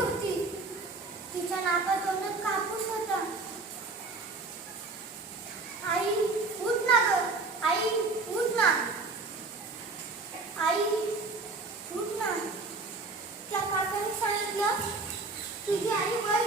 होती तिच्या नाकातोंडात कापूस होता. आई उठ ना ग. आई उठ ना. आई उठ ना. त्या काकाने सांगितलं तुझी आई वर